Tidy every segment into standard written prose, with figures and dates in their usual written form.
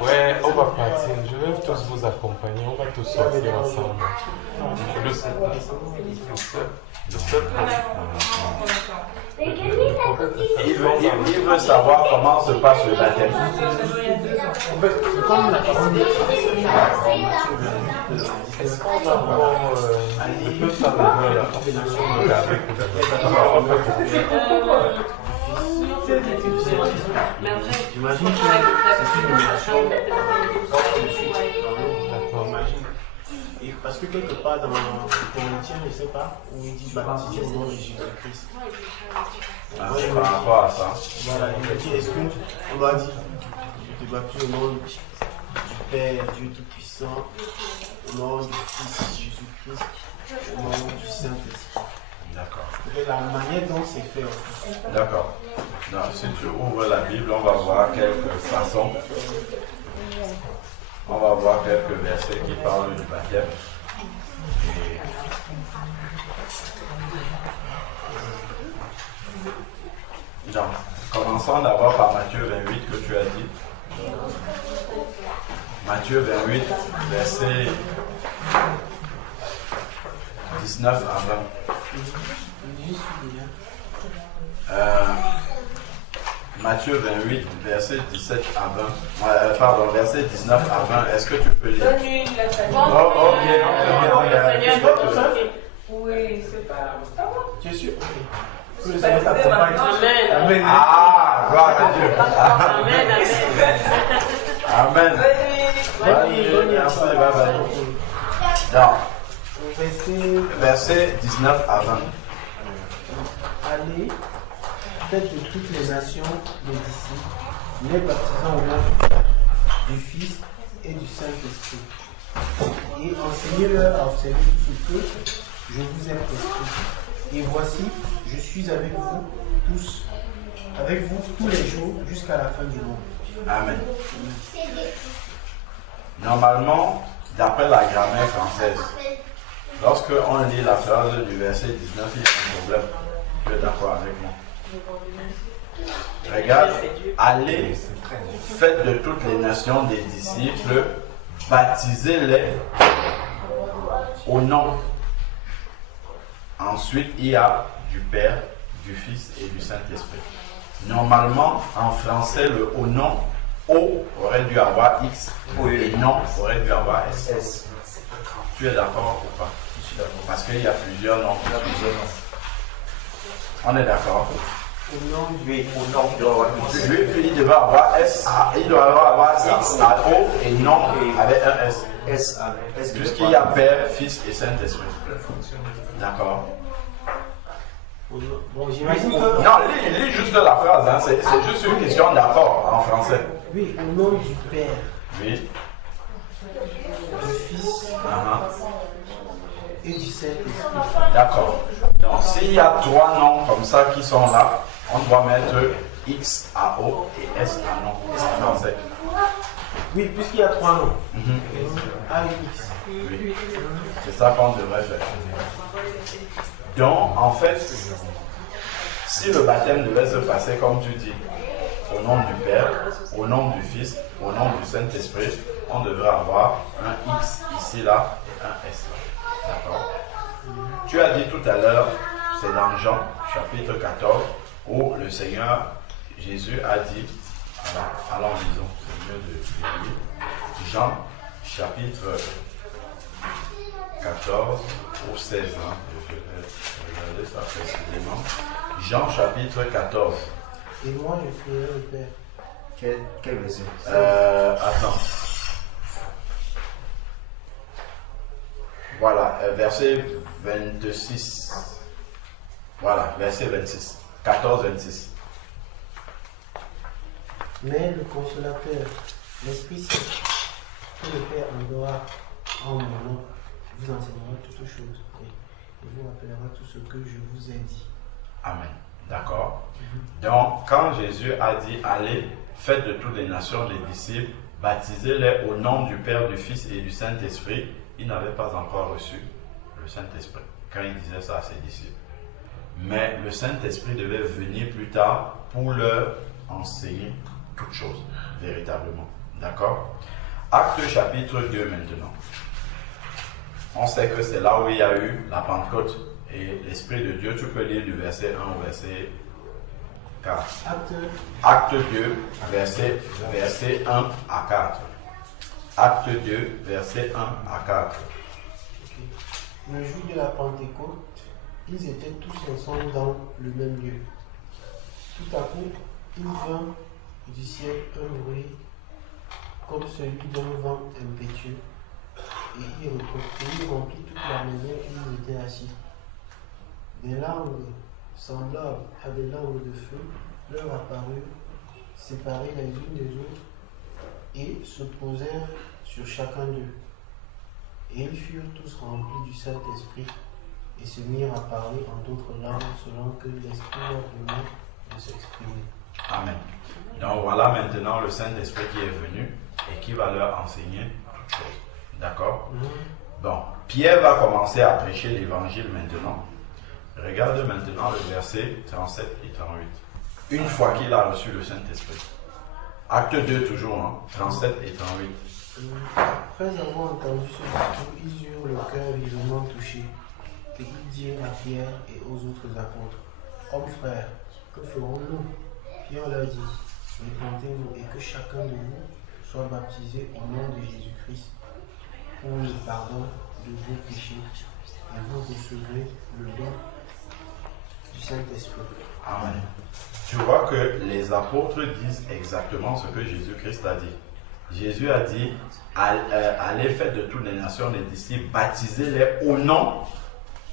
Ouais, on va partir. Je vais tous vous accompagner. On va tous sortir ensemble. Le seul problème. Il veut savoir comment se passe le baptême. Est-ce qu'on va voir je peux faire le regarder J'imagine que c'est une relation. Parce que quelque part dans Corinthiens, je ne sais pas, où il dit baptiser au nom de Jésus-Christ. C'est par rapport à ça. Voilà, il me dit, est-ce qu'on doit dire, je te baptise au nom du Père, Dieu Tout-Puissant, au nom du Fils Jésus-Christ, au nom du Saint-Esprit. D'accord. C'est la manière dont c'est fait. D'accord. Si tu ouvres la Bible, on va voir quelques façons. On va voir quelques versets qui parlent du baptême. Donc, commençons d'abord par Matthieu 28 que tu as dit. Matthieu 28, verset 19 à 20. Matthieu 28, verset 17 à 20. Pardon, verset 19 à 20. Est-ce que tu peux lire? Ok. Oui, c'est pas. Tu es sûr? Amen. Amen. Ah, gloire à Dieu. Amen. Amen. Merci, donc, verset 19 à 20. Allez, faites de toutes les nations des disciples, les baptisant au nom du Fils et du Saint-Esprit. Et enseignez-leur à observer tout ce que je vous ai prescrit. Et voici, je suis avec vous tous les jours jusqu'à la fin du monde. Amen. Normalement, d'après la grammaire française, lorsque on lit la phrase du verset 19, il y a un problème. Tu es d'accord avec moi? Regarde, allez, faites de toutes les nations des disciples, baptisez-les au nom. Ensuite, il y a du Père, du Fils et du Saint-Esprit. Normalement, en français, le au nom, O aurait dû avoir X et non aurait dû avoir S. Tu es d'accord ou pas? Je suis d'accord. Parce qu'il y a plusieurs noms. On est d'accord? Oui, au nom, il doit avoir Lui, il devait avoir S, il doit avoir X à O et non avec un S. Puisqu'il y a Père, Fils et Saint-Esprit. D'accord? Bon, j'imagine que... Non, lis juste la phrase, hein. C'est juste une question d'accord en français. Oui, au nom du Père, Oui. du Fils et du Saint-Esprit. D'accord. Donc, s'il y a trois noms comme ça qui sont là, on doit mettre X à O et S à non en français. Oui, puisqu'il y a trois noms. A et X. Oui. C'est ça qu'on devrait faire. Donc, en fait, si le baptême devait se passer comme tu dis, au nom du Père, au nom du Fils, au nom du Saint-Esprit, on devrait avoir un X ici, là, et un S là. D'accord? Tu as dit tout à l'heure, c'est dans Jean, chapitre 14, où le Seigneur Jésus a dit, allons lisons, c'est mieux de lire. Jean, chapitre 14 ou 16, hein. Je vais regarder ça précisément. Jean, chapitre 14. Et moi, je prierai le Père. Quel verset? Attends. Voilà, verset 26. Voilà, verset 26. 14, 26. Mais le consolateur, l'Esprit Saint, que le Père enverra en mon nom, vous enseignera toutes choses et vous rappellera tout ce que je vous ai dit. Amen. D'accord. Donc, quand Jésus a dit, allez, faites de toutes les nations des disciples, baptisez-les au nom du Père, du Fils et du Saint-Esprit, il n'avait pas encore reçu le Saint-Esprit quand il disait ça à ses disciples. Mais le Saint-Esprit devait venir plus tard pour leur enseigner toutes choses, véritablement. D'accord? Acte chapitre 2 maintenant. On sait que c'est là où il y a eu la Pentecôte et l'Esprit de Dieu. Tu peux lire du verset 1 au verset 4. Acte 2, verset 1 à 4. Acte 2, verset 1 à 4. Okay. Le jour de la Pentecôte, ils étaient tous ensemble dans le même lieu. Tout à coup, il vint du ciel un bruit comme celui d'un vent impétueux, et il remplit toute la maison où ils étaient assis. Des langues semblables à des langues de feu leur apparurent, séparées les unes des autres, et se posèrent sur chacun d'eux. Et ils furent tous remplis du Saint-Esprit, et se mirent à parler en d'autres langues selon que l'Esprit leur donnait de s'exprimer. Amen. Donc voilà maintenant le Saint-Esprit qui est venu et qui va leur enseigner toutes choses. D'accord? Bon, Pierre va commencer à prêcher l'évangile maintenant. Regarde maintenant le verset 37 et 38. Une fois qu'il a reçu le Saint-Esprit. Acte 2 toujours, hein, 37 et 38. Après avoir entendu ce discours, ils eurent le cœur vivement touché. Et ils dirent à Pierre et aux autres apôtres: Hommes frères, que ferons-nous? Pierre leur dit: Répentez-vous et que chacun de vous soit baptisé au nom de Jésus-Christ pour le pardon de vos péchés, et vous recevrez le don du Saint-Esprit. Amen. Tu vois que les apôtres disent exactement ce que Jésus-Christ a dit. Jésus a dit: allez faire de toutes les nations les disciples, baptisez-les au nom.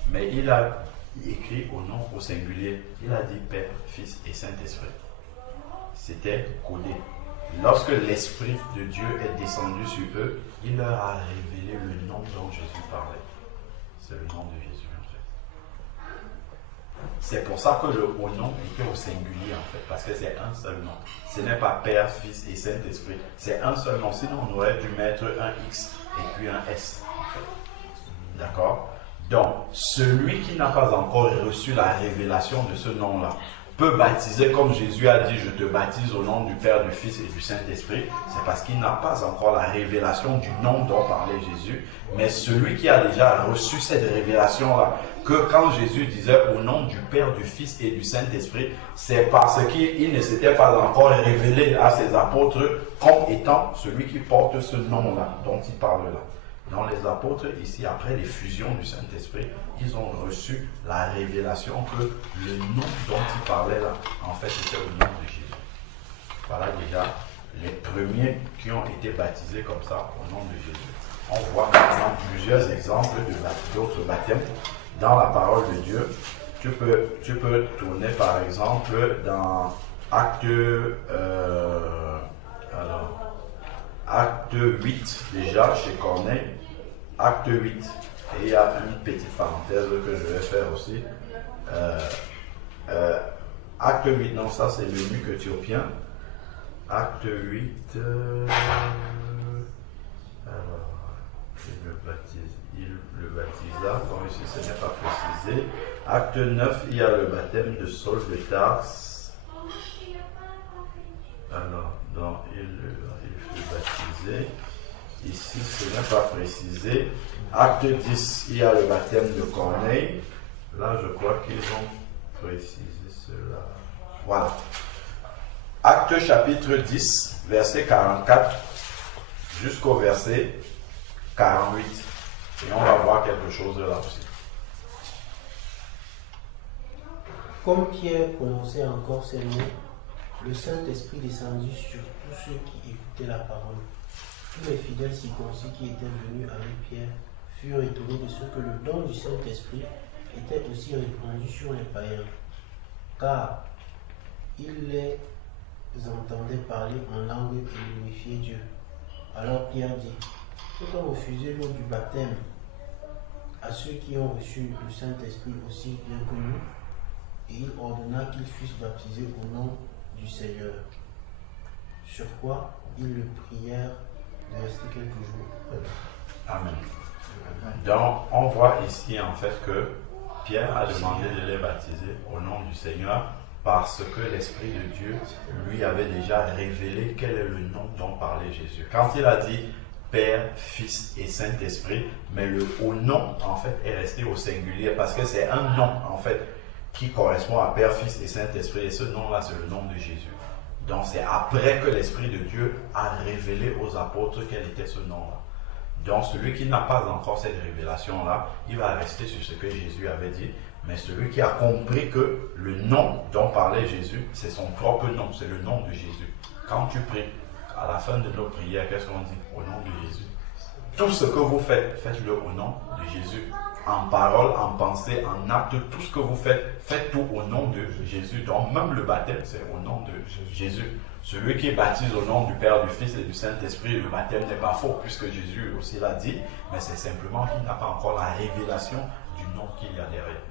Mais il a écrit au nom au singulier. Il a dit Père, Fils et Saint-Esprit. C'était codé. Lorsque l'Esprit de Dieu est descendu sur eux, il leur a révélé le nom dont Jésus parlait. C'est le nom de Jésus en fait. C'est pour ça que le au nom était au singulier en fait, parce que c'est un seul nom. Ce n'est pas Père, Fils et Saint-Esprit. C'est un seul nom. Sinon on aurait dû mettre un X et puis un S en fait. D'accord? Donc, celui qui n'a pas encore reçu la révélation de ce nom-là peut baptiser comme Jésus a dit: je te baptise au nom du Père, du Fils et du Saint-Esprit. C'est parce qu'il n'a pas encore la révélation du nom dont parlait Jésus. Mais celui qui a déjà reçu cette révélation-là, que quand Jésus disait au nom du Père, du Fils et du Saint-Esprit, c'est parce qu'il ne s'était pas encore révélé à ses apôtres comme étant celui qui porte ce nom-là dont il parle là. Dans les apôtres, ici, après l'effusion du Saint-Esprit, ils ont reçu la révélation que le nom dont ils parlaient là, en fait, c'était le nom de Jésus. Voilà déjà les premiers qui ont été baptisés comme ça au nom de Jésus. On voit maintenant plusieurs exemples d'autres baptêmes dans la parole de Dieu. Tu peux tourner par exemple dans Acte 8 déjà chez Corneille. Acte 8. Et il y a une petite parenthèse que je vais faire aussi. Acte 8, non, ça c'est l'eunuque éthiopien. Acte 8. Alors, il le baptisa, comme ici ce n'est pas précisé. Acte 9, il y a le baptême de Saul de Tarse. Alors, donc, il fut baptisé. Ici, ce n'est pas précisé. Acte 10, il y a le baptême de Corneille. Là, je crois qu'ils ont précisé cela. Voilà. Acte chapitre 10, verset 44 jusqu'au verset 48. Et on va voir quelque chose là aussi. Comme Pierre prononçait encore ces mots, le Saint-Esprit descendit sur tous ceux qui écoutaient la parole. Tous les fidèles circoncis qui étaient venus avec Pierre furent étonnés de ce que le don du Saint-Esprit était aussi répandu sur les païens, car ils les entendaient parler en langue et glorifier Dieu. Alors Pierre dit: peut-on refuser l'eau du baptême à ceux qui ont reçu le Saint-Esprit aussi bien que nous? Et il ordonna qu'ils fussent baptisés au nom du Seigneur. Sur quoi ils le prièrent de rester quelques jours. Amen. Donc, on voit ici en fait que Pierre a demandé de les baptiser au nom du Seigneur parce que l'Esprit de Dieu lui avait déjà révélé quel est le nom dont parlait Jésus. Quand il a dit Père, Fils et Saint-Esprit, mais le au nom en fait est resté au singulier parce que c'est un nom en fait qui correspond à Père, Fils et Saint-Esprit, et ce nom-là c'est le nom de Jésus. Donc c'est après que l'Esprit de Dieu a révélé aux apôtres quel était ce nom-là. Donc celui qui n'a pas encore cette révélation-là, il va rester sur ce que Jésus avait dit. Mais celui qui a compris que le nom dont parlait Jésus, c'est son propre nom, c'est le nom de Jésus. Quand tu pries, à la fin de nos prières, qu'est-ce qu'on dit? Au nom de Jésus. Tout ce que vous faites, faites-le au nom de Jésus. En parole, en pensée, en acte, tout ce que vous faites, faites tout au nom de Jésus. Donc même le baptême, c'est au nom de Jésus. Celui qui baptise au nom du Père, du Fils et du Saint-Esprit, le baptême n'est pas faux, puisque Jésus aussi l'a dit, mais c'est simplement qu'il n'a pas encore la révélation du nom qu'il y a derrière.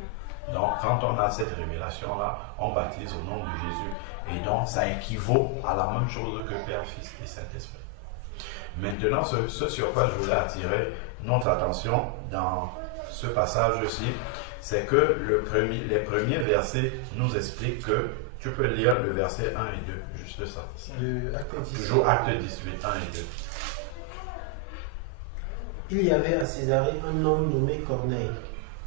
Donc, quand on a cette révélation-là, on baptise au nom de Jésus. Et donc, ça équivaut à la même chose que Père, Fils et Saint-Esprit. Maintenant, ce sur quoi je voulais attirer notre attention dans ce passage-ci, c'est que les premiers versets nous expliquent que tu peux lire le verset 1 et 2, juste ça. Le acte 18. Toujours acte 18, 1 et 2. Il y avait à Césarée un homme nommé Corneille,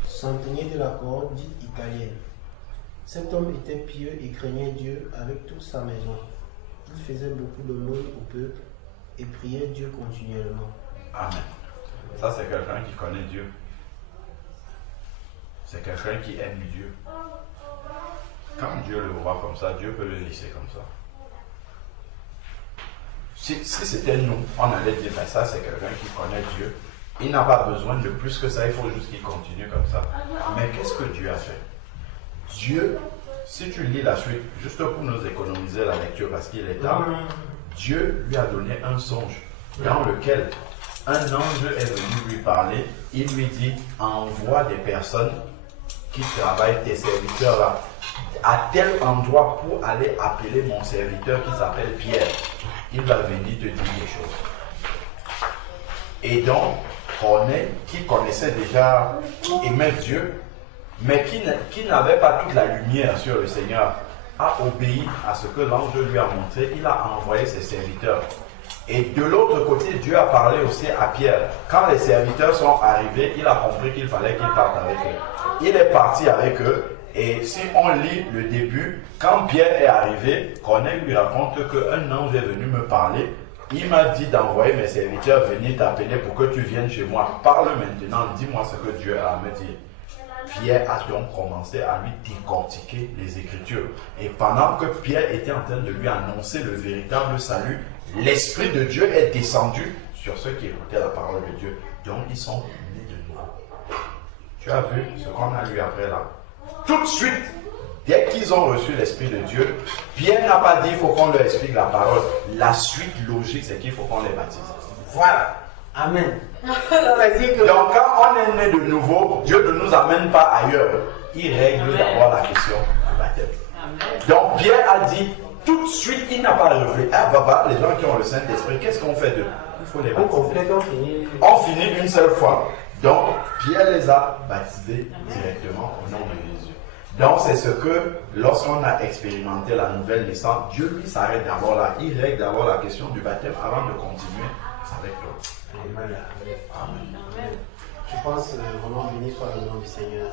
centenier de la cohorte dite italienne. Cet homme était pieux et craignait Dieu avec toute sa maison. Il faisait beaucoup de monde au peuple et priait Dieu continuellement. Amen. Ça, c'est quelqu'un qui connaît Dieu. C'est quelqu'un qui aime Dieu. Quand Dieu le voit comme ça, Dieu peut le laisser comme ça. Si c'était nous, on allait dire, ben ça c'est quelqu'un qui connaît Dieu. Il n'a pas besoin de plus que ça, il faut juste qu'il continue comme ça. Mais qu'est-ce que Dieu a fait? Dieu, si tu lis la suite, juste pour nous économiser la lecture parce qu'il est tard, Dieu lui a donné un songe dans lequel un ange est venu lui parler. Il lui dit, envoie des personnes qui travaillent, tes serviteurs là, à tel endroit pour aller appeler mon serviteur qui s'appelle Pierre. Il va venir te dire des choses. Et donc, Corneille, qui connaissait déjà, qui aimait Dieu, mais qui n'avait pas toute la lumière sur le Seigneur, a obéi à ce que l'ange lui a montré. Il a envoyé ses serviteurs. Et de l'autre côté, Dieu a parlé aussi à Pierre. Quand les serviteurs sont arrivés, il a compris qu'il fallait qu'il parte avec eux. Il est parti avec eux. Et si on lit le début, quand Pierre est arrivé, Corneille lui raconte qu'un ange est venu me parler. Il m'a dit d'envoyer mes serviteurs venir t'appeler pour que tu viennes chez moi. Parle maintenant, dis-moi ce que Dieu a à me dire. Pierre a donc commencé à lui décortiquer les Écritures. Et pendant que Pierre était en train de lui annoncer le véritable salut, l'Esprit de Dieu est descendu sur ceux qui écoutaient la parole de Dieu. Donc ils sont nés de nouveau. Tu as vu ce qu'on a lu après là? Tout de suite, dès qu'ils ont reçu l'Esprit de Dieu, Pierre n'a pas dit il faut qu'on leur explique la parole. La suite logique, c'est qu'il faut qu'on les baptise. Voilà. Amen. Donc quand on est né de nouveau, Dieu ne nous amène pas ailleurs. Il règle d'abord la question du baptême. Donc Pierre a dit, tout de suite, il n'a pas réfléchi. Ah papa, les gens qui ont le Saint-Esprit, qu'est-ce qu'on fait d'eux? Il faut les baptiser. On finit une seule fois. Donc Pierre les a baptisés directement au nom de Jésus. Donc c'est ce que, lorsqu'on a expérimenté la nouvelle naissance, Dieu lui s'arrête d'abord là. Il règle d'abord la question du baptême avant de continuer avec l'autre. Amen. Amen. Je pense vraiment béni soit le nom du Seigneur.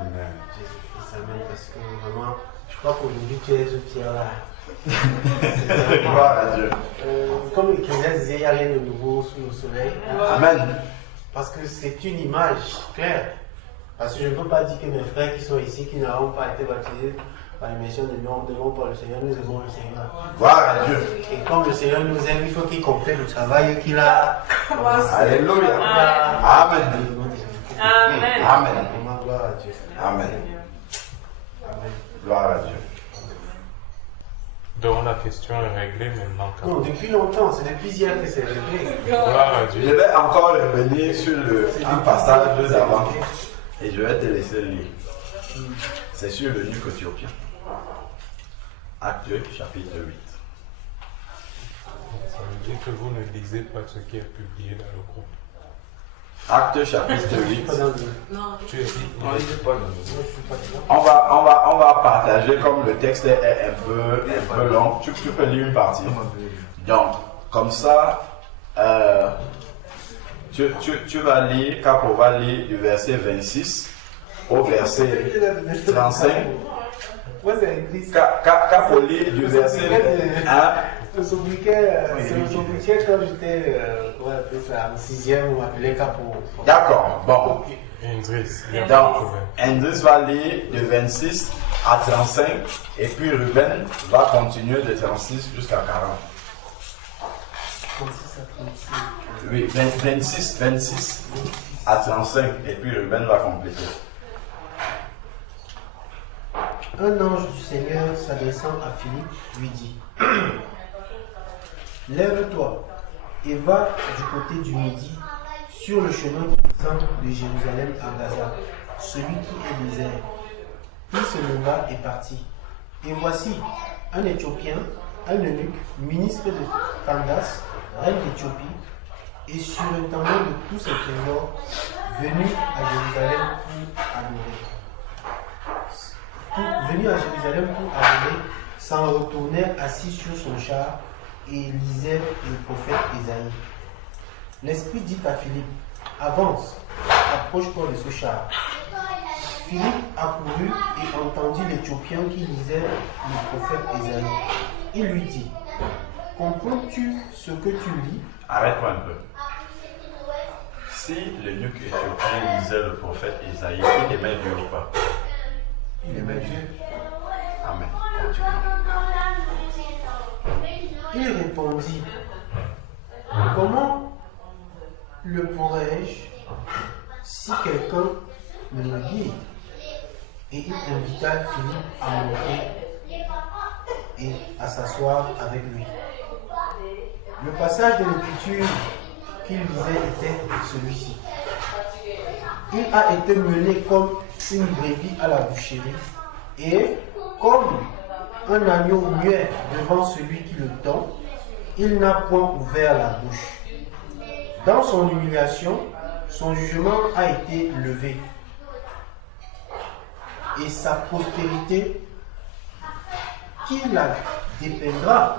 Amen. Jésus-Christ, amen. Parce que vraiment, je crois qu'aujourd'hui tu es ce Pierre là. Gloire à Dieu. Comme l'Ecclésiaste disait, il n'y a rien de nouveau sous le soleil. Amen. Parce que c'est une image claire. Parce que je ne peux pas dire que mes frères qui sont ici, qui n'auront pas été baptisés par l'immersion de nom par le Seigneur, nous aimons le Seigneur. Gloire à Dieu. Et comme le Seigneur nous aime, il faut qu'il complète le travail qu'il a. Alléluia. Amen. Amen. Amen. Gloire à Dieu. Amen. Amen. Gloire à Dieu. Donc la question est réglée maintenant. Non, depuis longtemps, c'est depuis hier que c'est réglé. Gloire à Je Dieu. vais encore revenir sur un passage d'avant et je vais te laisser lire. C'est sur le nuque éthiopien. Acte chapitre 8. Ça veut dire que vous ne lisez pas ce qui est publié dans le groupe. Actes chapitre 8. Tu es dit, On va partager comme le texte est un peu long. Tu peux lire une partie. Donc, comme ça, tu vas lire, Capo va lire du verset 26 au verset 35. Capo lit du verset 1. C'est le sobriquet quand j'étais en 6e, on m'appelait Capo. D'accord, bon. Indris. Donc, Indris va lire de 26 à 35 et puis Ruben va continuer de 36 jusqu'à 40. 36 à 36. Oui, 26 à 35 et puis Ruben va compléter. Un ange du Seigneur s'adressant à Philippe lui dit: Lève-toi et va du côté du midi sur le chemin qui descend de Jérusalem à Gaza, celui qui est désert. Il se leva et partit. Et voici un Éthiopien, un eunuque, ministre de Candace, reine d'Éthiopie, et surintendant de tous ses trésors, venu à Jérusalem pour adorer, s'en retournait assis sur son char et lisait le prophète Ésaïe. L'Esprit dit à Philippe: Avance, approche-toi de ce char. Philippe accourut et entendit l'Éthiopien qui lisait le prophète Ésaïe. Il lui dit: Comprends-tu ce que tu lis? Arrête-toi un peu. Si l'eunuque éthiopien lisait le prophète Ésaïe, il aimait Dieu ou pas? Il aimait Dieu. Amen. Il répondit: Comment le pourrais-je si quelqu'un me le guide? Et il invita Philippe à monter et à s'asseoir avec lui. Le passage de l'écriture qu'il lisait était celui-ci: Il a été mené comme une brebis à la boucherie, et comme un agneau muet devant celui qui le tond, il n'a point ouvert la bouche. Dans son humiliation, son jugement a été levé, et sa postérité, qui la dépeindra,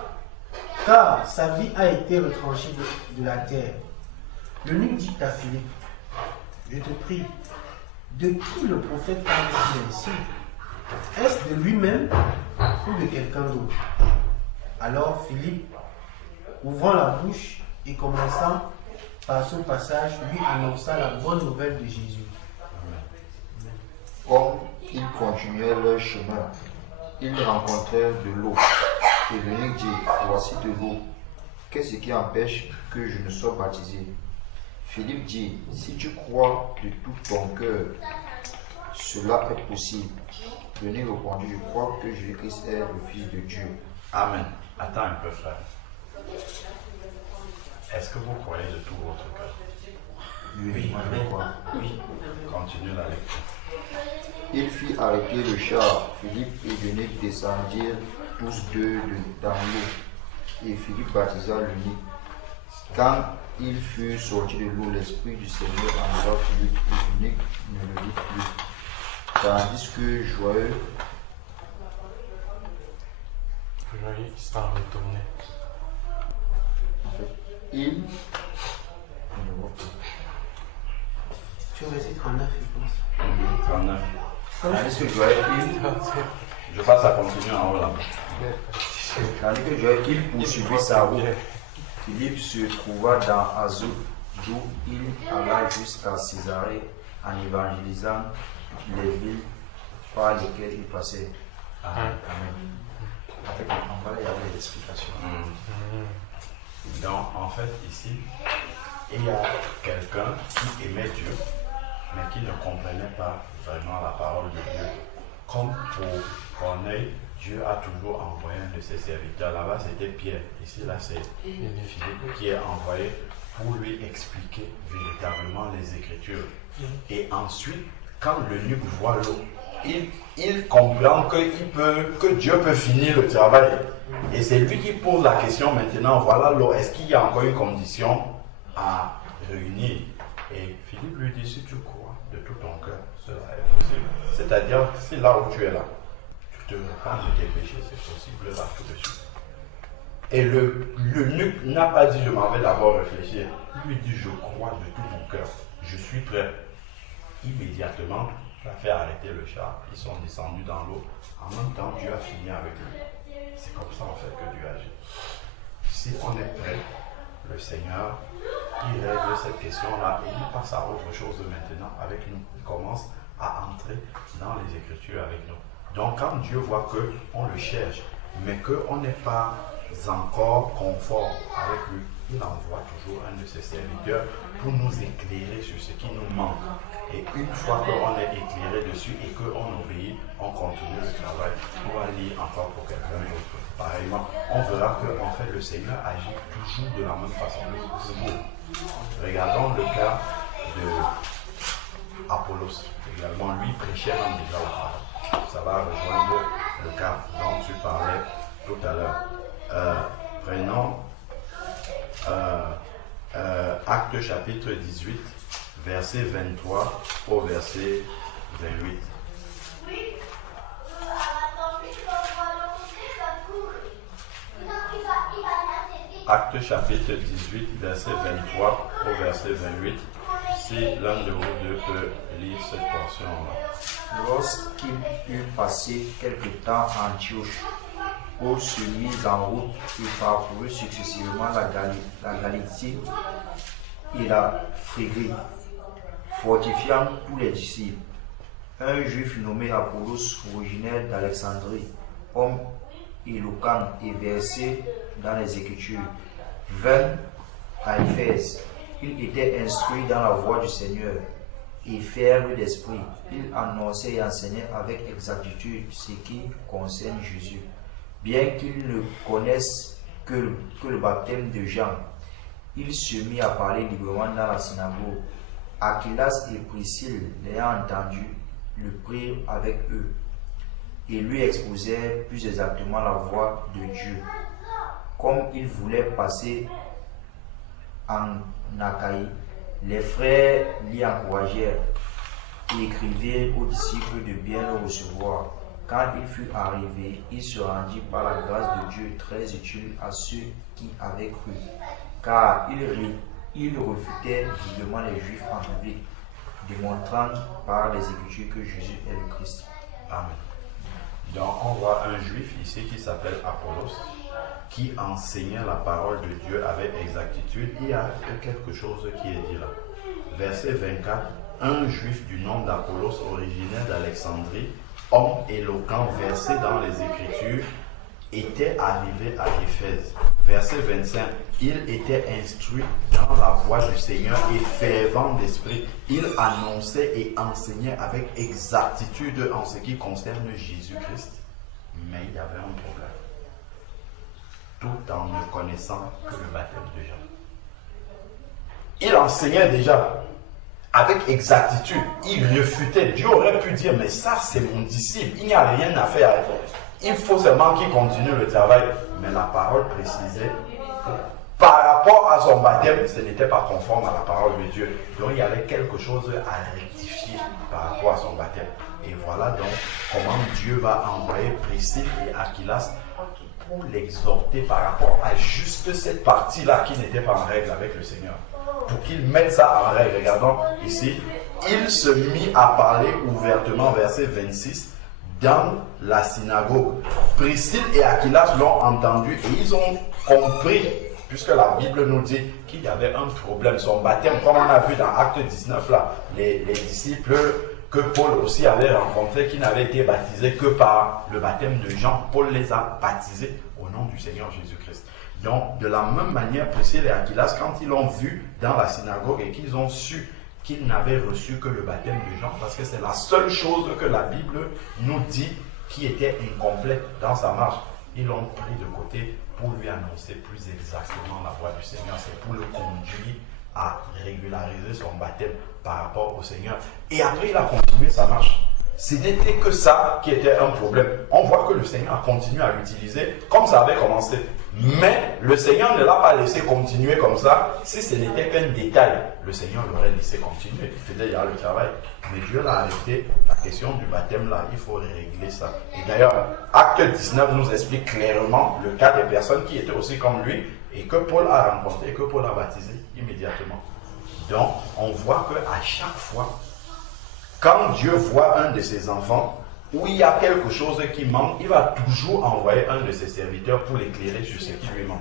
car sa vie a été retranchée de la terre. L'eunuque dit à Philippe: Je te prie, de qui le prophète parle-t-il ainsi? Est-ce de lui-même ou de quelqu'un d'autre? Alors Philippe, ouvrant la bouche et commençant par ce passage, lui annonça la bonne nouvelle de Jésus. Comme ils continuaient leur chemin, ils rencontrèrent de l'eau. Et l'eunuque dit: Voici de l'eau. Qu'est-ce qui empêche que je ne sois baptisé? Philippe dit: Si tu crois de tout ton cœur, cela est possible. L'eunuque répondit: Je crois que Jésus-Christ est le Fils de Dieu. Amen. Attends un peu, frère. Est-ce que vous croyez de tout votre cœur? Oui, je crois. Oui. Continue la lecture. Il fit arrêter le char. Philippe et l'eunuque descendirent tous deux dans l'eau. Et Philippe baptisa l'eunuque. Quand il fut sorti de l'eau, l'Esprit du Seigneur enleva Philippe et l'eunuque ne le vit plus. Tandis que joyeux qui s'en retourné. il... Tu as verset 39, je pense. 39. Tandis que joyeux Je passe à continuer en haut là. Tandis que joyeux il poursuivit sa route, Philippe se trouva dans Azote, d'où il alla jusqu'à Césarée en évangélisant les villes par lesquelles il passait. Amen. En fait, en bas, il y avait l'explication. Donc, en fait, ici, il y a quelqu'un qui aimait Dieu, mais qui ne comprenait pas vraiment la parole de Dieu. Comme pour Corneille, Dieu a toujours envoyé un de ses serviteurs. Là-bas, c'était Pierre. Ici, là, c'est Philippe qui est envoyé pour lui expliquer véritablement les Écritures. Et ensuite, quand l'eunuque voit l'eau, il comprend que Dieu peut finir le travail. Et c'est lui qui pose la question maintenant, voilà l'eau, est-ce qu'il y a encore une condition à réunir? Et Philippe lui dit, si tu crois de tout ton cœur, cela est possible. C'est-à-dire, si là où tu es là, tu te repens de tes péchés, c'est possible là tout de suite. Et l'eunuque n'a pas dit, je m'en vais d'abord réfléchir. Il lui dit, je crois de tout mon cœur, je suis prêt. Immédiatement, il a fait arrêter le char, ils sont descendus dans l'eau. En même temps, Dieu a fini avec lui. C'est comme ça en fait que Dieu agit. Si on est prêt, le Seigneur, il règle cette question-là et il passe à autre chose maintenant avec nous. Il commence à entrer dans les Écritures avec nous. Donc quand Dieu voit qu'on le cherche, mais qu'on n'est pas encore conforme avec lui, il envoie toujours un de ses serviteurs pour nous éclairer sur ce qui nous manque. Et une fois qu'on est éclairé dessus et qu'on obéit, on continue le travail. On va lire encore pour quelqu'un d'autre. Pareillement, on verra que en fait, le Seigneur agit toujours de la même façon. Regardons le cas de Apollos. Également, lui prêchait même déjà la parole. Ça va rejoindre le cas dont tu parlais tout à l'heure. Prenons Actes chapitre 18, verset 23 au verset 28. Actes chapitre 18, verset 23 au verset 28. Si l'un de vous deux peut lire cette portion-là. Lorsqu'il eut passé quelque temps à Antioche, Paul se mit en route et parcourut successivement la Galatie et la Phrygie, fortifiant tous les disciples. Un juif nommé Apollos, originaire d'Alexandrie, homme éloquent et versé dans les Écritures, vint à Éphèse. Il était instruit dans la voie du Seigneur et ferme d'esprit. Il annonçait et enseignait avec exactitude ce qui concerne Jésus. Bien qu'il ne connaisse que le baptême de Jean, il se mit à parler librement dans la synagogue. Aquilas et Priscille, l'ayant entendu, le prirent avec eux et lui exposèrent plus exactement la voie de Dieu. Comme il voulait passer en Achaïe, les frères l'y encouragèrent et écrivirent aux disciples de bien le recevoir. Quand il fut arrivé, il se rendit par la grâce de Dieu très utile à ceux qui avaient cru, car il refutait vivement les Juifs en public, démontrant par les Écritures que Jésus est le Christ. Amen. Donc on voit un juif ici qui s'appelle Apollos, qui enseignait la parole de Dieu avec exactitude. Il y a quelque chose qui est dit là. Verset 24, un juif du nom d'Apollos, originaire d'Alexandrie, homme éloquent versé dans les Écritures, était arrivé à Éphèse. Verset 25, il était instruit dans la voie du Seigneur et fervent d'esprit. Il annonçait et enseignait avec exactitude en ce qui concerne Jésus-Christ. Mais il y avait un problème. Tout en ne connaissant que le baptême de Jean. Il enseignait déjà avec exactitude. Il refutait. Dieu aurait pu dire, mais ça c'est mon disciple, il n'y a rien à faire. Il faut seulement qu'il continue le travail. Mais la parole précisait que par rapport à son baptême, ce n'était pas conforme à la parole de Dieu. Donc il y avait quelque chose à rectifier par rapport à son baptême. Et voilà donc comment Dieu va envoyer Priscille et Aquilas pour l'exhorter par rapport à juste cette partie-là qui n'était pas en règle avec le Seigneur. Pour qu'il mette ça en règle. Regardons ici. Il se mit à parler ouvertement, verset 26, dans la synagogue. Priscille et Aquilas l'ont entendu et ils ont compris, puisque la Bible nous dit qu'il y avait un problème. Son baptême, comme on a vu dans Acte 19, là, les disciples que Paul aussi avait rencontrés, qui n'avaient été baptisés que par le baptême de Jean, Paul les a baptisés au nom du Seigneur Jésus-Christ. Donc, de la même manière, Priscille et Aquilas, quand ils l'ont vu dans la synagogue et qu'ils ont su qu'ils n'avaient reçu que le baptême de Jean, parce que c'est la seule chose que la Bible nous dit qui était incomplète dans sa marche, ils l'ont pris de côté pour lui annoncer plus exactement la voie du Seigneur. C'est pour le conduire à régulariser son baptême par rapport au Seigneur. Et après, il a continué sa marche. Ce n'était que ça qui était un problème. On voit que le Seigneur a continué à l'utiliser comme ça avait commencé. Mais le Seigneur ne l'a pas laissé continuer comme ça. Si ce n'était qu'un détail, le Seigneur l'aurait laissé continuer. Il faisait déjà le travail. Mais Dieu l'a arrêté. La question du baptême là, il faut régler ça. Et d'ailleurs, Acte 19 nous explique clairement le cas des personnes qui étaient aussi comme lui et que Paul a rencontré et que Paul a baptisé immédiatement. Donc, on voit qu'à chaque fois, quand Dieu voit un de ses enfants, où il y a quelque chose qui manque, il va toujours envoyer un de ses serviteurs pour l'éclairer sur ce qui lui manque.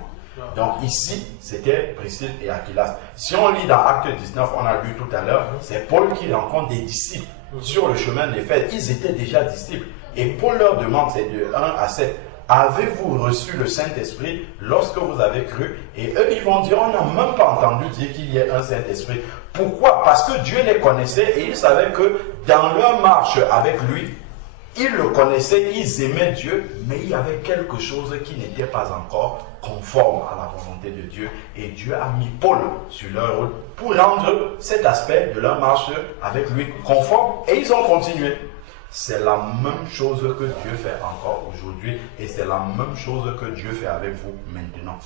Donc ici, c'était Priscille et Aquilas. Si on lit dans Acte 19, on a lu tout à l'heure, c'est Paul qui rencontre des disciples sur le chemin des fêtes. Ils étaient déjà disciples. Et Paul leur demande, c'est de 1 à 7, avez-vous reçu le Saint-Esprit lorsque vous avez cru? Et eux, ils vont dire, on n'a même pas entendu dire qu'il y ait un Saint-Esprit. Pourquoi? Parce que Dieu les connaissait et ils savaient que dans leur marche avec lui, ils le connaissaient, ils aimaient Dieu, mais il y avait quelque chose qui n'était pas encore conforme à la volonté de Dieu. Et Dieu a mis Paul sur leur route pour rendre cet aspect de leur marche avec lui conforme. Et ils ont continué. C'est la même chose que Dieu fait encore aujourd'hui. Et c'est la même chose que Dieu fait avec vous maintenant.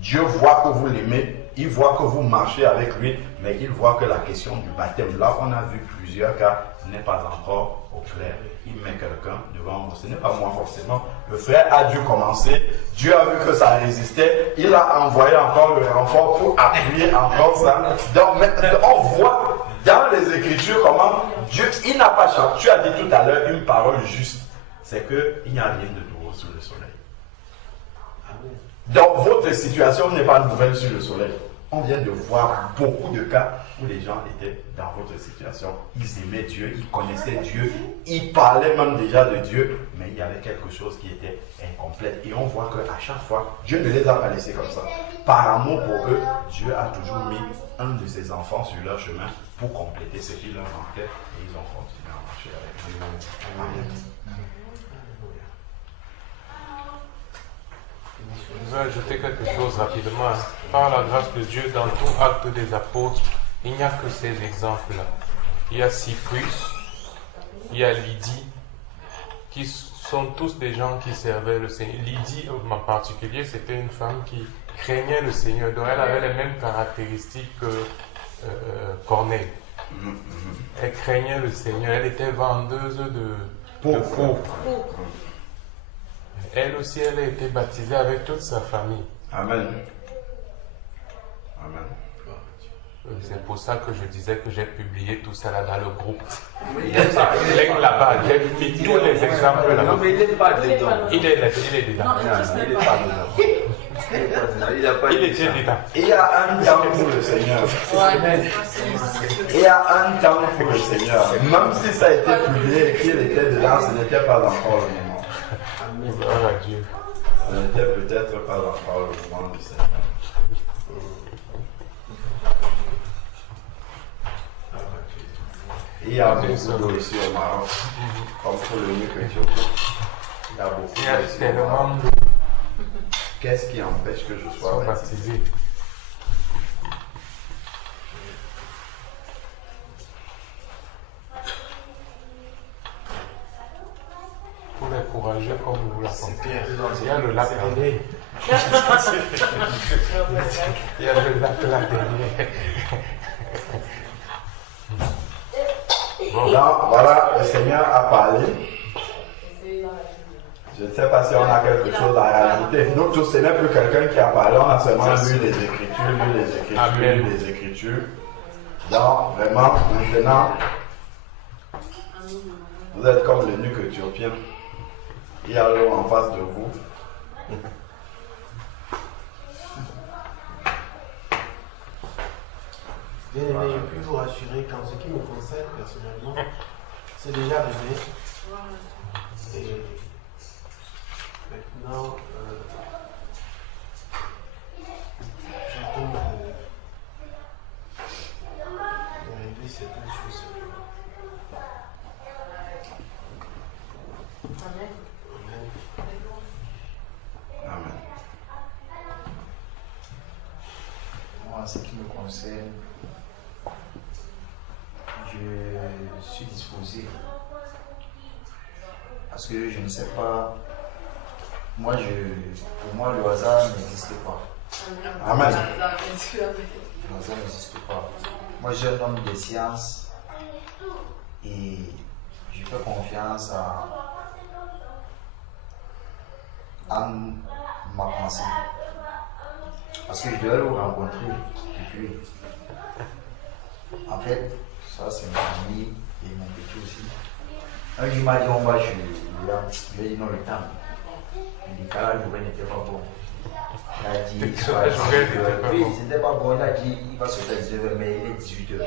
Dieu voit que vous l'aimez, il voit que vous marchez avec lui, mais il voit que la question du baptême, là on a vu plusieurs cas, n'est pas encore au clair. Il met quelqu'un devant vous, ce n'est pas moi forcément. Le frère a dû commencer, Dieu a vu que ça résistait, il a envoyé encore le renfort pour appuyer encore ça. Donc on voit dans les Écritures comment Dieu, il n'a pas changé. Tu as dit tout à l'heure une parole juste, c'est qu'il n'y a rien de nouveau sous le soleil. Donc votre situation n'est pas nouvelle sur le soleil. On vient de voir beaucoup de cas où les gens étaient dans votre situation. Ils aimaient Dieu, ils connaissaient Dieu, ils parlaient même déjà de Dieu, mais il y avait quelque chose qui était incomplète. Et on voit qu'à chaque fois, Dieu ne les a pas laissés comme ça. Par amour pour eux, Dieu a toujours mis un de ses enfants sur leur chemin pour compléter ce qui leur manquait. Et ils ont continué à marcher avec Dieu. Amen. Je vais ajouter quelque chose rapidement. Par la grâce de Dieu, dans tout acte des apôtres, il n'y a que ces exemples-là. Il y a Cyprus, il y a Lydie, qui sont tous des gens qui servaient le Seigneur. Lydie, en particulier, c'était une femme qui craignait le Seigneur. Donc elle avait les mêmes caractéristiques que Corneille. Elle craignait le Seigneur. Elle était vendeuse de pourpre. Elle aussi, elle a été baptisée avec toute sa famille. Amen. Amen. C'est pour ça que je disais que j'ai publié tout ça là dans le groupe. Là-bas, j'ai mis tous les exemples là-bas. Non, mais il n'est pas dedans. Il est dedans. Il n'est pas dedans. Il était dedans. Il y a un temps pour le Seigneur. Il y a un temps pour le Seigneur. Même si ça a été publié et qu'il était dedans, ce n'était pas encore le moment. Gloire à Dieu. Ce n'était peut-être pas encore le moment du Seigneur. Il y a beaucoup d'eau ici au Maroc, comme pour le mieux que Éthiopie. Il y a beaucoup Il y a d'eau ici au tellement Maroc. de Qu'est-ce qui empêche que je sois sont baptisé? baptisés. Pour les courageux comme vous l'apportez. Il y a le lac là. Il y a le lac là derrière. Bon. Donc, voilà, le Seigneur a parlé. Je ne sais pas si on a quelque chose à rajouter. Nous tous, ce n'est plus quelqu'un qui a parlé, on a seulement lu les Écritures, Amen. les Écritures. Donc, vraiment, maintenant, vous êtes comme l'eunuque éthiopien. Il y a l'eau en face de vous. Bien aimé, je puis vous rassurer qu'en ce qui me concerne personnellement, c'est déjà arrivé. Et maintenant, j'attends de régler certaines choses. Amen. Amen. Moi, en ce qui me concerne, je suis disposé. Parce que je ne sais pas Pour moi, le hasard n'existe pas. Amen. Le hasard n'existe pas. Moi, j'ai un homme des sciences et je fais confiance à ma pensée. Parce que je devais le rencontrer depuis. En fait, ça c'est mon ami et mon petit aussi. Un jour il m'a dit on va jouer. Je lui ai dit non, le temps. Il dit qu'à la journée n'était pas bon. Il a dit oui, c'était pas bon. Il a dit il va sortir à 19h, mais il est 18h.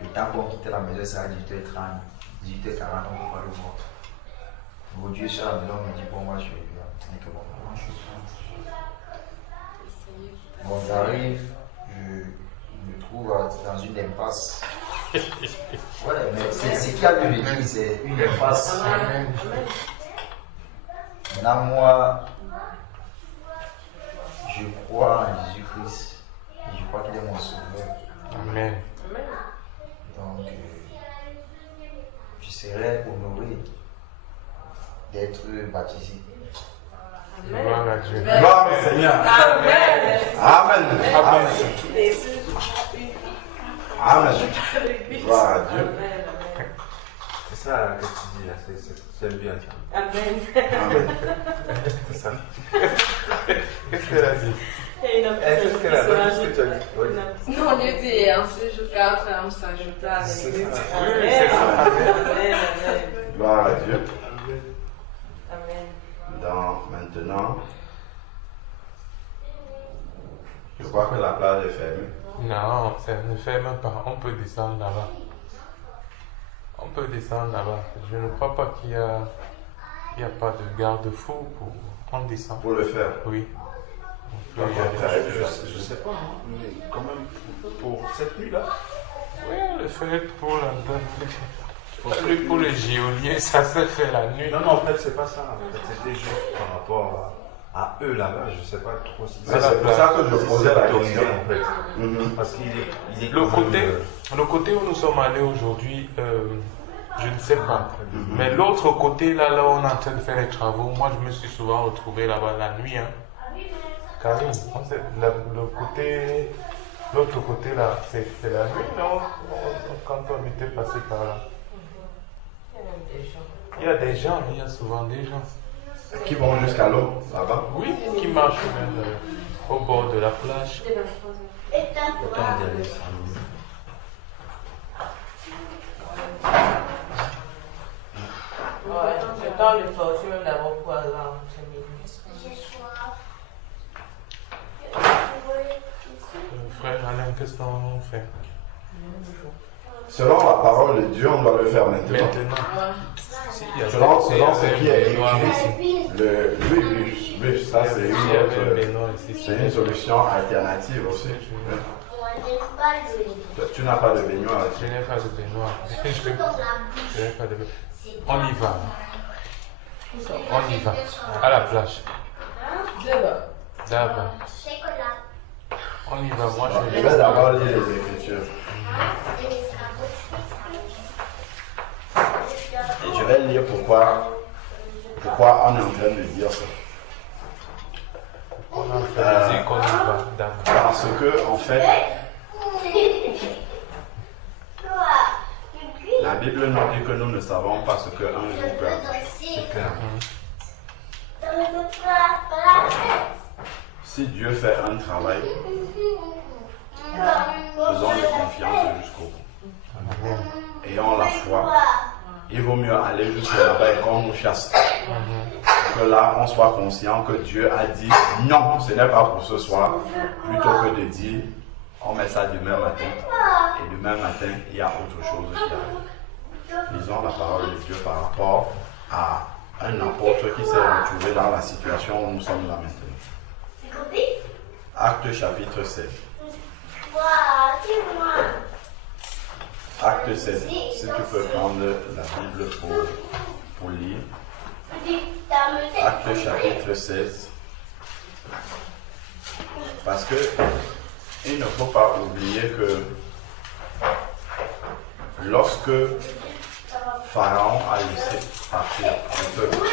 Le temps qu'on quittait la maison, c'est à 18h30, 18h40, on ne peut pas le voir. Aujourd'hui, je suis à la maison, on me dit bon, moi je vais bien. Bon, j'arrive, je me trouve dans une impasse. Ouais, mais c'est ce qu'il y a de l'église, c'est une impasse. Maintenant, moi, je crois en Jésus-Christ. Je crois qu'il est mon sauveur. Amen. Donc, je serais honoré d'être baptisé. Gloire à Dieu. Gloire au Seigneur. Amen. Amen. Amen. Amen. Gloire à Dieu. C'est ça que tu dis là, c'est bien ça. Amen. Amen. C'est ça. Qu'est-ce qu'elle a dit? Est-ce que la bonne que tu as dit? Oui. Non, Dieu dit, ensuite je fais après, on s'ajoute à C'est l'église. ça. C'est ça. Amen. Gloire à Dieu. Amen. Maintenant, je crois que la plage est fermée. Non, ça ne ferme pas. On peut descendre là-bas. On peut descendre là-bas. Je ne crois pas qu'il y a pas de garde-fou pour... On descend. Pour le faire. Oui. On peut y aller. Je sais pas, hein, mais quand même pour cette nuit-là. Oui, le fait pour le géolier, ça se fait la nuit. Non, en fait, c'est pas ça. En fait, c'était juste par rapport à eux là-bas. Je sais pas trop si C'est pour ça que je posais la autorisé, question. en fait. Mhm. Parce qu'il est Le quand côté, même, le côté où nous sommes allés aujourd'hui, je ne sais pas. Mhm. Mais l'autre côté, là où on est en train de faire les travaux, moi je me suis souvent retrouvé là-bas la nuit. Hein. Karine, l'autre côté là, c'est la nuit, non? Quand on était passé par là. Il y a des gens, il y a souvent des gens. Qui vont jusqu'à l'eau, là-bas. Oui, qui marchent même au bord de la plage. le temps d'y aller. Ouais, j'ai tant de fortune même d'avoir pour aller en Frère Alain, qu'est-ce qu'on fait? Selon la parole de Dieu, on doit le faire maintenant. Maintenant. Si, il y avait- Selon il y ce avait qui est Benoît écrit, ici. oui, ça c'est Il y avait une, Benoît ici. c'est une solution alternative aussi. Tu n'as pas de baignoire Je ici. n'ai pas de baignoire. Je n'ai pas de baignoire. On y va. On y va. À la plage. D'abord. On y va. Moi, je Je vais vais d'abord lire les Écritures. Et je vais lire pourquoi on est en train de dire ça. On a fait dire qu'on y va. D'abord. Parce que, en fait, la Bible nous dit que nous ne savons pas ce qu'un jour peut arriver. C'est clair. Si Dieu fait un travail, faisons-le confiance jusqu'au bout. Ayons la foi. Il vaut mieux aller jusqu'à là-bas et qu'on nous chasse. Que là, on soit conscient que Dieu a dit non, ce n'est pas pour ce soir, plutôt que de dire on met ça demain matin. Et demain matin, il y a autre chose qui arrive. Lisons la parole de Dieu par rapport à un apôtre qui s'est retrouvé dans la situation où nous sommes là maintenant. Acte chapitre 7. Acte 7. Si tu peux prendre la Bible pour lire. Acte chapitre 16. Parce que il ne faut pas oublier que lorsque Pharaon a laissé partir le peuple,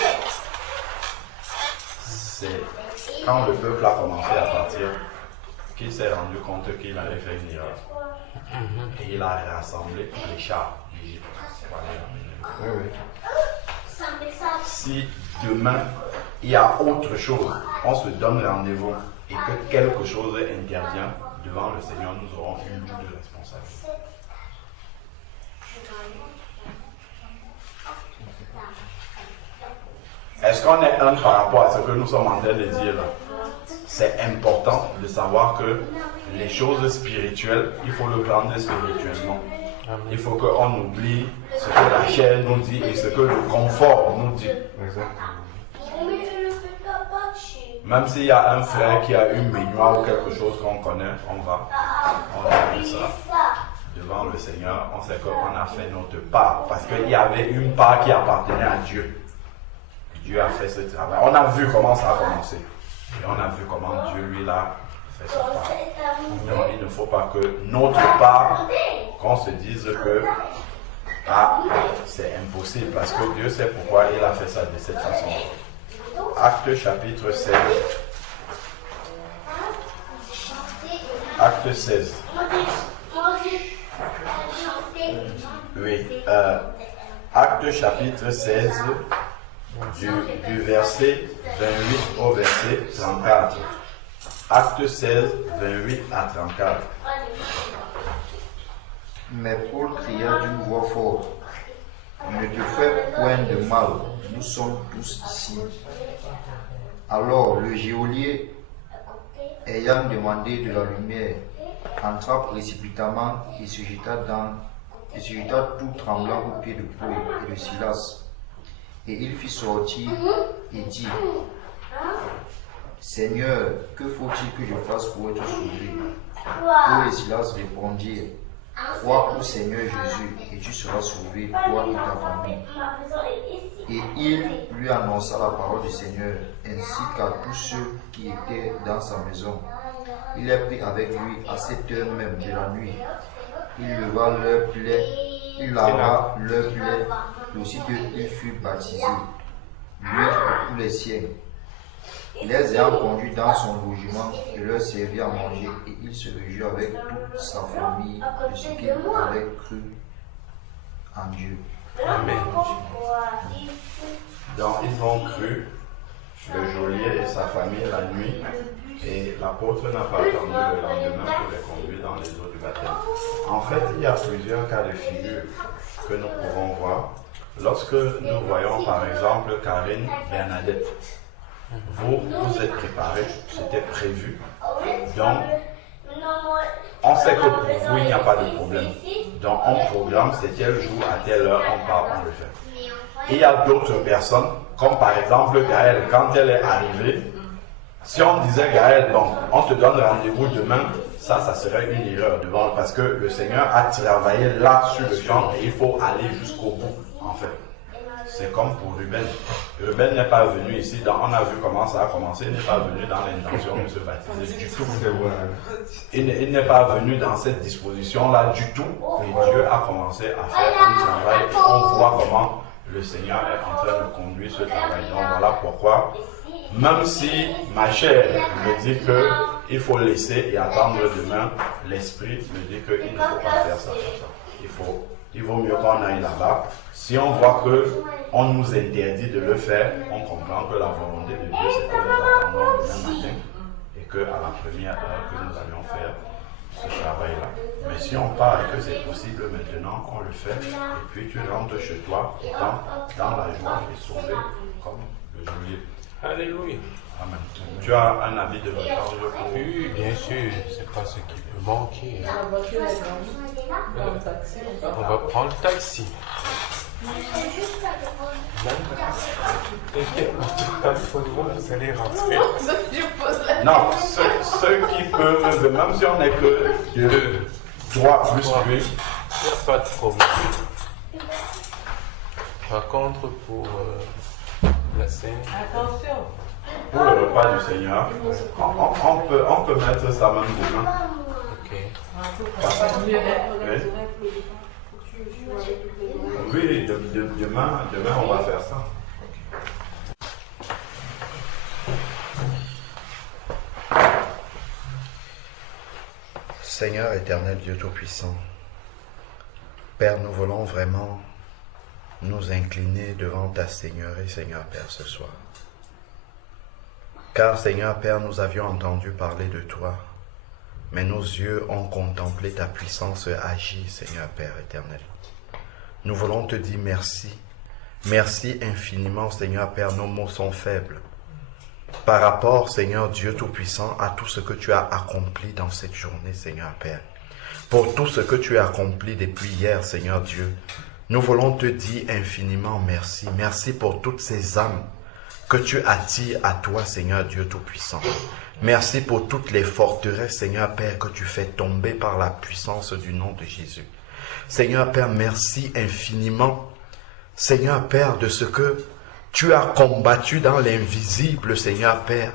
c'est quand le peuple a commencé à partir qu'il s'est rendu compte qu'il avait fait une erreur. Et il a rassemblé tous les chars d'Égypte. Oui, oui. Si demain il y a autre chose, on se donne rendez-vous et que quelque chose intervient devant le Seigneur, nous aurons une double responsabilité. Est-ce qu'on est un par rapport à ce que nous sommes en train de dire là? C'est important de savoir que les choses spirituelles, il faut le prendre spirituellement. Il faut qu'on oublie ce que la chair nous dit et ce que le confort nous dit. Exactement. Même s'il y a un frère qui a une baignoire ou quelque chose qu'on connaît, on fait ça devant le Seigneur. On sait qu'on a fait notre part parce qu'il y avait une part qui appartenait à Dieu. Dieu a fait ce travail. On a vu comment ça a commencé. Et on a vu comment Dieu, lui, l'a fait son part. Donc, il ne faut pas que notre part, qu'on se dise que c'est impossible parce que Dieu sait pourquoi il a fait ça de cette façon. Acte chapitre 16. Acte 16. Oui. Acte chapitre 16. Du verset 28 au verset 34. Acte 16, 28 à 34. Mais Paul cria d'une voix forte, ne te fais point de mal, nous sommes tous ici. Alors le geôlier, ayant demandé de la lumière, entra précipitamment et se jeta tout tremblant aux pieds de Paul et de Silas. Et il fit sortir et dit, Seigneur, que faut-il que je fasse pour être sauvé? Paul et Silas répondirent, crois au Seigneur Jésus et tu seras sauvé, toi et ta famille. Et il lui annonça la parole du Seigneur, ainsi qu'à tous ceux qui étaient dans sa maison. Il les prit avec lui à cette heure même de la nuit. Il leva leurs plaies, il lava leurs plaies, et aussitôt il fut baptisé, lui et tous les siens. Les ayant conduits dans son logement, il leur servit à manger, et il se réjouit avec toute sa famille de ce qu'il avait cru en Dieu. Amen. Donc ils ont cru, le geôlier et sa famille la nuit, et l'apôtre n'a pas attendu le lendemain pour les conduire dans les eaux du baptême. En fait, il y a plusieurs cas de figure que nous pouvons voir. Lorsque nous voyons par exemple Karine Bernadette, vous êtes préparés, c'était prévu. Donc, on sait que pour vous, il n'y a pas de problème. Donc, on programme, c'est tel jour, à telle heure, on part, on le fait. Et il y a d'autres personnes, comme par exemple Gaëlle, quand elle est arrivée, si on disait Gaëlle, bon, on te donne rendez-vous demain, ça serait une erreur devant, parce que le Seigneur a travaillé là sur le champ et il faut aller jusqu'au bout, en fait. C'est comme pour Ruben. Ruben n'est pas venu ici, on a vu comment ça a commencé, il n'est pas venu dans l'intention de se baptiser du tout. Il n'est pas venu dans cette disposition-là du tout, mais Dieu a commencé à faire un travail et on voit comment le Seigneur est en train de conduire ce travail. Donc voilà pourquoi, même si ma chair me dit qu'il faut laisser et attendre demain, l'esprit me dit qu'il ne faut pas faire ça. Il vaut mieux qu'on aille là-bas. Si on voit qu'on nous interdit de le faire, on comprend que la volonté de Dieu, c'est que nous attendons le même matin et qu'à la première heure que nous allions faire ce travail-là. Mais si on part et que c'est possible maintenant, on le fait et puis tu rentres chez toi étant dans la joie et sauvé comme le geôlier. Alléluia. Amen. Tu as un habit de rechange pour Oui, bien sûr, c'est pas ce qui peut manquer. La voiture est dans le taxi. On va prendre le taxi. Vous allez rentrer. Non, ceux qui peuvent, même si on n'est que de 3 plus lui, Il n'y a pas de problème. Par contre, pour la scène, Attention. pour le repas du Seigneur, on peut mettre ça même demain. ok. Oui, demain on va faire ça. Seigneur éternel Dieu Tout-Puissant, Père, nous voulons vraiment nous incliner devant ta Seigneurie, Seigneur Père, ce soir. Car, Seigneur Père, nous avions entendu parler de toi, mais nos yeux ont contemplé ta puissance agir, Seigneur Père éternel. Nous voulons te dire merci. Merci infiniment, Seigneur Père, nos mots sont faibles. Par rapport, Seigneur Dieu Tout-Puissant, à tout ce que tu as accompli dans cette journée, Seigneur Père. Pour tout ce que tu as accompli depuis hier, Seigneur Dieu, nous voulons te dire infiniment merci. Merci pour toutes ces âmes que tu attires à toi, Seigneur Dieu Tout-Puissant. Merci pour toutes les forteresses, Seigneur Père, que tu fais tomber par la puissance du nom de Jésus. Seigneur Père, merci infiniment, Seigneur Père, de ce que tu as combattu dans l'invisible, Seigneur Père,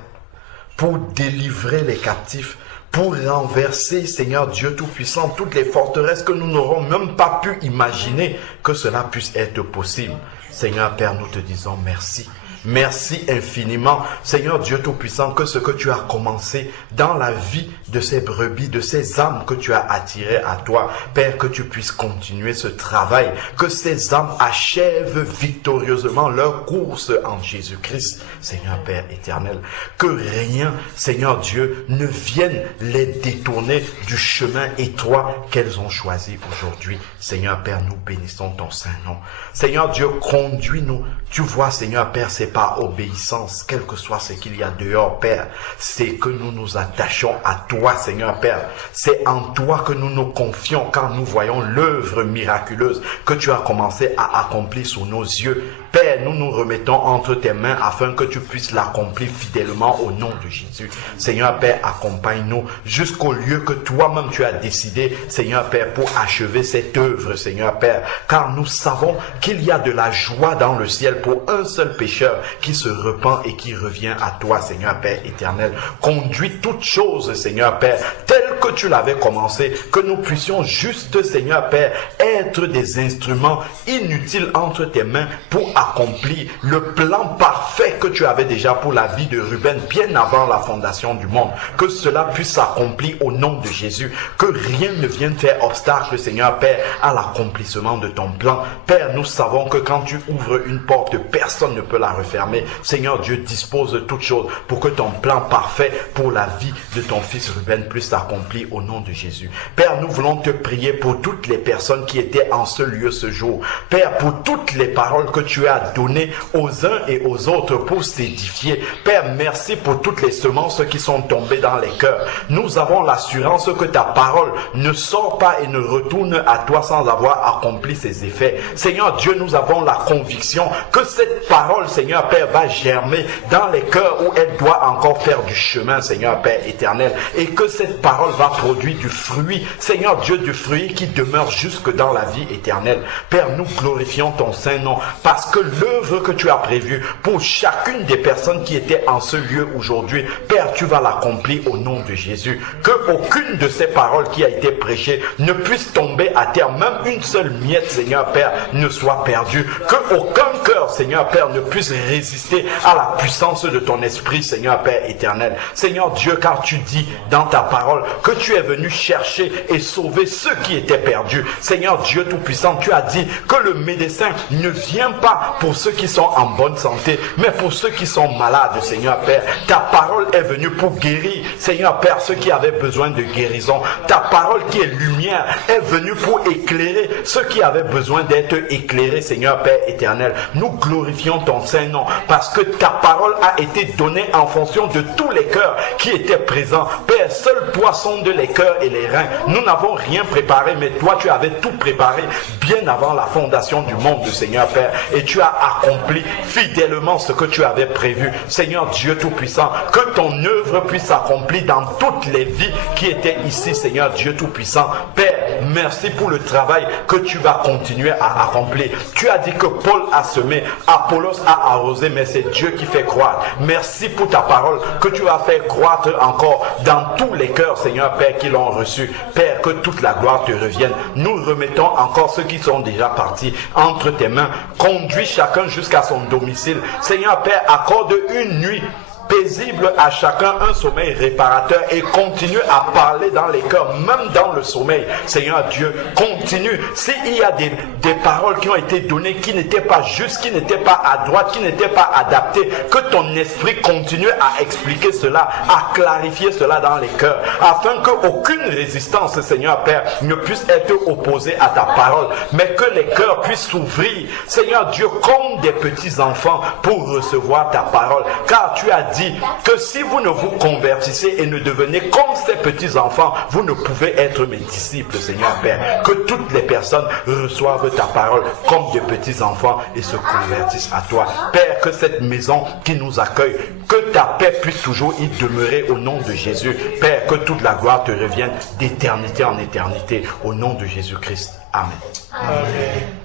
pour délivrer les captifs, pour renverser, Seigneur Dieu Tout-Puissant, toutes les forteresses que nous n'aurons même pas pu imaginer que cela puisse être possible. Seigneur Père, nous te disons merci. Merci infiniment, Seigneur Dieu Tout-Puissant, que ce que tu as commencé dans la vie de ces brebis, de ces âmes que tu as attirées à toi, Père, que tu puisses continuer ce travail, que ces âmes achèvent victorieusement leur course en Jésus-Christ, Seigneur Père éternel. Que rien, Seigneur Dieu, ne vienne les détourner du chemin étroit qu'elles ont choisi aujourd'hui. Seigneur Père, nous bénissons ton Saint-Nom. Seigneur Dieu, conduis-nous. Tu vois, Seigneur Père, c'est par obéissance, quel que soit ce qu'il y a dehors, Père, c'est que nous nous attachons à toi, Seigneur Père. C'est en toi que nous nous confions quand nous voyons l'œuvre miraculeuse que tu as commencé à accomplir sous nos yeux. Père, nous nous remettons entre tes mains afin que tu puisses l'accomplir fidèlement au nom de Jésus. Seigneur Père, accompagne-nous jusqu'au lieu que toi-même tu as décidé, Seigneur Père, pour achever cette œuvre, Seigneur Père. Car nous savons qu'il y a de la joie dans le ciel pour un seul pécheur qui se repent et qui revient à toi, Seigneur Père éternel. Conduis toutes choses, Seigneur Père, telles que tu l'avais commencé, que nous puissions juste, Seigneur Père, être des instruments inutiles entre tes mains pour accomplir le plan parfait que tu avais déjà pour la vie de Ruben bien avant la fondation du monde. Que cela puisse s'accomplir au nom de Jésus. Que rien ne vienne faire obstacle, Seigneur Père, à l'accomplissement de ton plan. Père, nous savons que quand tu ouvres une porte, personne ne peut la refermer. Seigneur Dieu, dispose de toutes choses pour que ton plan parfait pour la vie de ton fils Ruben puisse s'accomplir au nom de Jésus. Père, nous voulons te prier pour toutes les personnes qui étaient en ce lieu ce jour. Père, pour toutes les paroles que tu as données aux uns et aux autres pour s'édifier. Père, merci pour toutes les semences qui sont tombées dans les cœurs. Nous avons l'assurance que ta parole ne sort pas et ne retourne à toi sans avoir accompli ses effets. Seigneur Dieu, nous avons la conviction que cette parole, Seigneur Père, va germer dans les cœurs où elle doit encore faire du chemin, Seigneur Père éternel, et que cette parole va produire du fruit, Seigneur Dieu, du fruit qui demeure jusque dans la vie éternelle. Père, nous glorifions ton Saint-Nom parce que l'œuvre que tu as prévue pour chacune des personnes qui étaient en ce lieu aujourd'hui, Père, tu vas l'accomplir au nom de Jésus. Que aucune de ces paroles qui a été prêchée ne puisse tomber à terre, même une seule miette, Seigneur Père, ne soit perdue. Que aucun cœur, Seigneur Père, ne puisse résister à la puissance de ton esprit, Seigneur Père éternel. Seigneur Dieu, car tu dis dans ta parole que tu es venu chercher et sauver ceux qui étaient perdus. Seigneur Dieu Tout-Puissant, tu as dit que le médecin ne vient pas pour ceux qui sont en bonne santé, mais pour ceux qui sont malades, Seigneur Père. Ta parole est venue pour guérir, Seigneur Père, ceux qui avaient besoin de guérison. Ta parole qui est lumière est venue pour éclairer ceux qui avaient besoin d'être éclairés, Seigneur Père éternel. Nous glorifions ton Saint-Nom parce que ta parole a été donnée en fonction de tous les cœurs qui étaient présents. Père, seul toi sonde les cœurs et les reins. Nous n'avons rien préparé, mais toi tu avais tout préparé bien avant la fondation du monde, Seigneur Père, et tu as accompli fidèlement ce que tu avais prévu. Seigneur Dieu Tout-Puissant, que ton œuvre puisse s'accomplir dans toutes les vies qui étaient ici, Seigneur Dieu Tout-Puissant. Père, merci pour le travail que tu vas continuer à accomplir. Tu as dit que Paul a semé, Apollos a arrosé, mais c'est Dieu qui fait croître. Merci pour ta parole que tu vas faire croître encore dans tous les cœurs, Seigneur Père, qui l'ont reçu. Père, que toute la gloire te revienne. Nous remettons encore ceux qui sont déjà partis entre tes mains. Conduis chacun jusqu'à son domicile. Seigneur Père, accorde une nuit paisible à chacun un sommeil réparateur et continue à parler dans les cœurs, même dans le sommeil. Seigneur Dieu, continue. S'il y a des paroles qui ont été données, qui n'étaient pas justes, qui n'étaient pas à droite, qui n'étaient pas adaptées, que ton esprit continue à expliquer cela, à clarifier cela dans les cœurs, afin qu'aucune résistance, Seigneur Père, ne puisse être opposée à ta parole, mais que les cœurs puissent s'ouvrir, Seigneur Dieu, comme des petits enfants pour recevoir ta parole. Car tu as dit que si vous ne vous convertissez et ne devenez comme ces petits enfants, vous ne pouvez être mes disciples, Seigneur Père. Que toutes les personnes reçoivent ta parole comme des petits enfants et se convertissent à toi. Père, que cette maison qui nous accueille, que ta paix puisse toujours y demeurer au nom de Jésus. Père, que toute la gloire te revienne d'éternité en éternité au nom de Jésus-Christ. Amen. Amen.